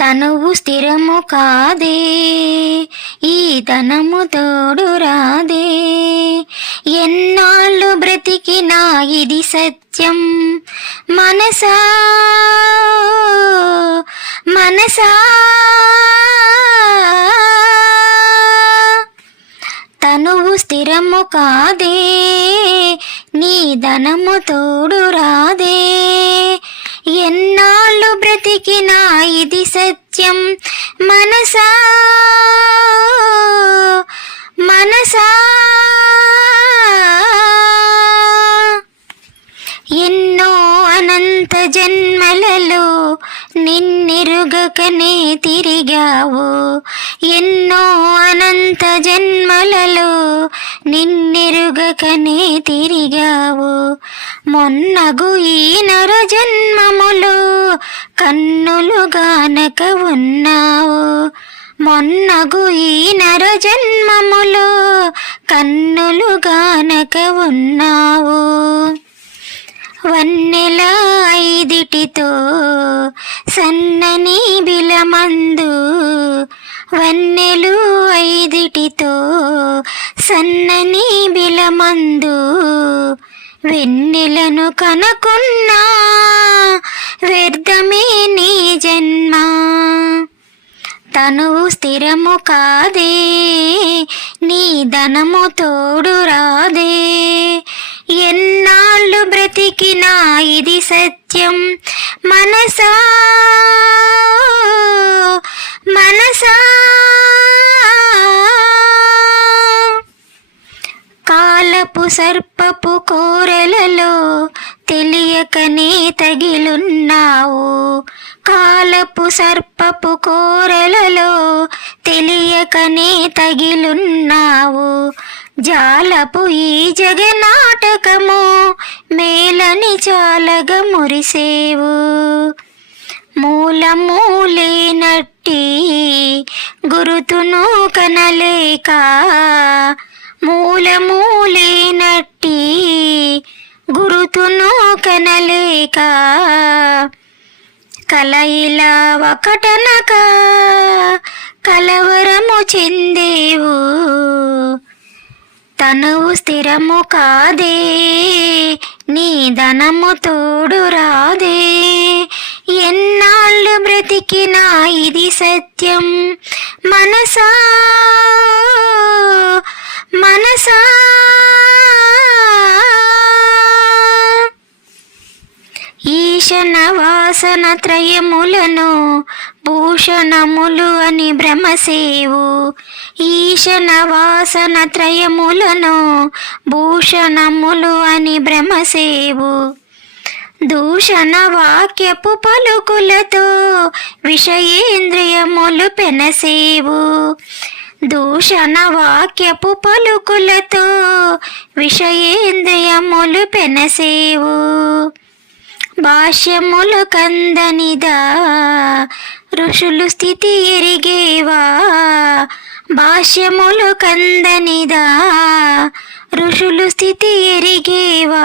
తనువు స్థిరము కాదే ఈ ధనము తోడు రాదే. ఎన్నాళ్ళు బ్రతికినా ఇది సత్యం. మనసా మనసా. తనువు స్థిరము కాదే నీ ధనము తోడు రాదే. ఎన్నాళ్ళు బ్రతికినా ఇది సత్యం. మనసా? మనసా? ఎన్నో అనంత జన్మలలో నిన్నెరుగకనే తిరిగావు. ఎన్నో అనంత జన్మలలో నిన్నెరుగకనే తిరిగావు. మొన్నగు ఈ నర జన్మములో కన్నులు గానక ఉన్నావు. మొన్నగు ఈ నర జన్మములో కన్నులు గానక ఉన్నావు. వన్నెల ఐదిటితో సన్నని బిలమందు వన్నెలు ఐదిటితో సన్నని బిలమందు వెన్నెలను కనుకున్నా వ్యర్థమే నీ జన్మ. తనువు స్థిరము కాదే నీ ధనము తోడు రాదే. ఎన్నాళ్ళు బ్రతికినా ఇది సత్యం మనసా? మనసా? కాలపు సర్ప తెలియకనే తగిలున్నావు. కాలపు సర్పపు కోరలలో తెలియకనే తగిలున్నావు. జాలపు ఈ జగనాటకము మేలని చాలగా మురిసేవు. మూలమూలేనట్టి గురుతును కనలేక మూలమూలేనట్టి గురుతును కనలేక కలయిలా ఒకటనక కలవరము చెందేవు. తనువు స్థిరము కాదే నీ ధనము తోడు రాదే. ఎన్నాళ్ళు బ్రతికినా ఇది సత్యం మనసా మనసా వాసన త్రయములను భూషణములు అని భ్రమసేవు. ఈశన వాసన త్రయములను భూషణములు అని భ్రమసేవు. దూషణ వాక్యపు పలుకులతో విషయేంద్రియములు పెనసేవు. దూషణ వాక్యపు పలుకులతో విషయేంద్రియములు పెనసేవు. భాష్యములు కందనిదా ఋషులు స్థితి ఎరిగేవా? భాష్యములు కందనిదా ఋషులు స్థితి ఎరిగేవా?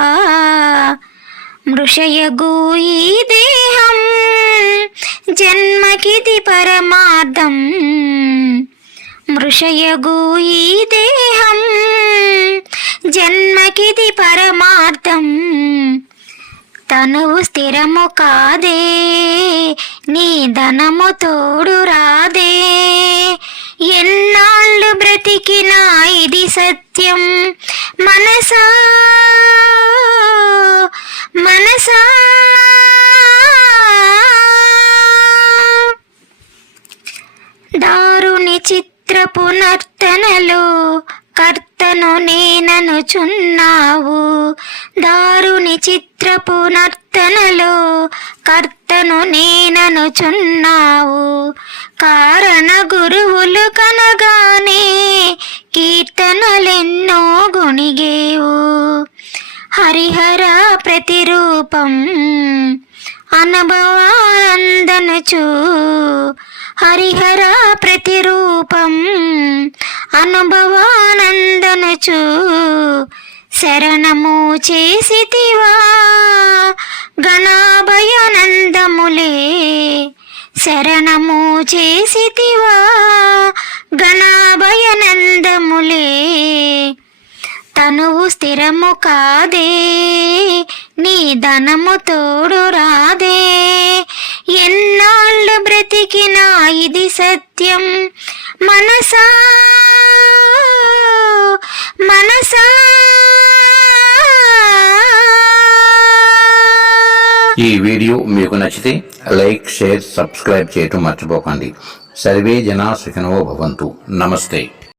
మృషయగు దేహం జన్మకిది పరమార్థం. మృషయగు దేహం తనువు స్థిరము కాదే నీ ధనము తోడు రాదే. ఎన్నాళ్ళు బ్రతికినా ఇది సత్యం మనసా మనసా. దారుని చిత్ర పునర్తనలో కర్తను నేననుచున్నావు. దారుని చిత్రపు నర్తనలో కర్తను నేననుచున్నావు. కారణ గురువులు కనగానే కీర్తనలెన్నో గుణిగేవు. హరిహర ప్రతిరూపం అనుభవానందనుచు. హరిహర ప్రతిరూపం అనుభవానందనచు శరణము చేసితివా? గణాభయనందములే శరణము చేసితివా? గణాభయనందములే తనువు స్థిరము కాదే నీ ధనము తోడు రాదే. ఎన్నాళ్ళు బ్రతికినా ఇది సత్యం. మనసా మనసా. ఈ వీడియో మీకు నచ్చితే లైక్ షేర్ సబ్స్క్రైబ్ చేయటం మర్చిపోకండి. సర్వే జనా సుఖినో భవంతు. నమస్తే.